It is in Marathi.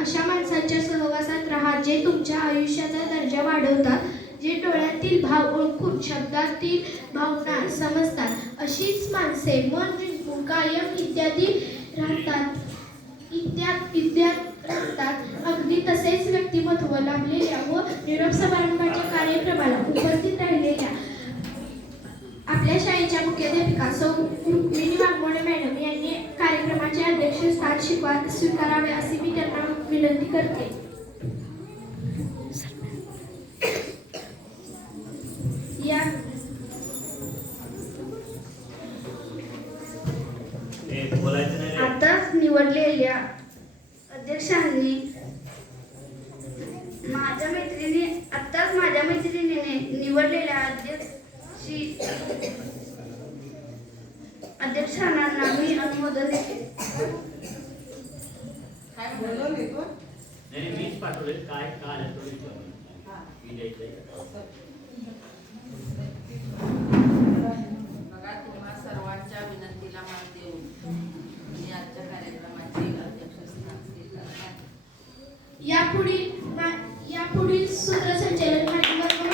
अशा माणसांच्या सहवासात राहा जे तुमच्या आयुष्याचा दर्जा वाढवतात, जे डोळ्यातील भाव ओळखून शब्दातील भावना समजतात. अशीच माणसे मन जिंकून कायम इत्यादी राहतात. अगदी तसेच व्यक्तिमत्व लाभलेल्या व निरोप समारंभाच्या कार्यक्रमाला उपस्थित राहिलेल्या आपल्या शाळेच्या मुख्याध्यापिका सौ रुक्मिणी वाघमोडे मॅडम यांनी कार्यक्रमाचे अध्यक्षस्थान स्वीकारावे अशी मी त्यांना विनंती करते. आताच निवडलेल्या अध्यक्षांनी माझ्या मैत्रिणीने निवडलेल्या अध्यक्षांना मी अनुमोदन देते. मीच पाठवले काय काय बघा, तुम्हा सर्वांच्या विनंतीला मान देऊन मी आजच्या कार्यक्रमाचे अध्यक्षस्थान स्वीकारणार. यापुढील सूत्रसंचालन कार्यक्रमाचे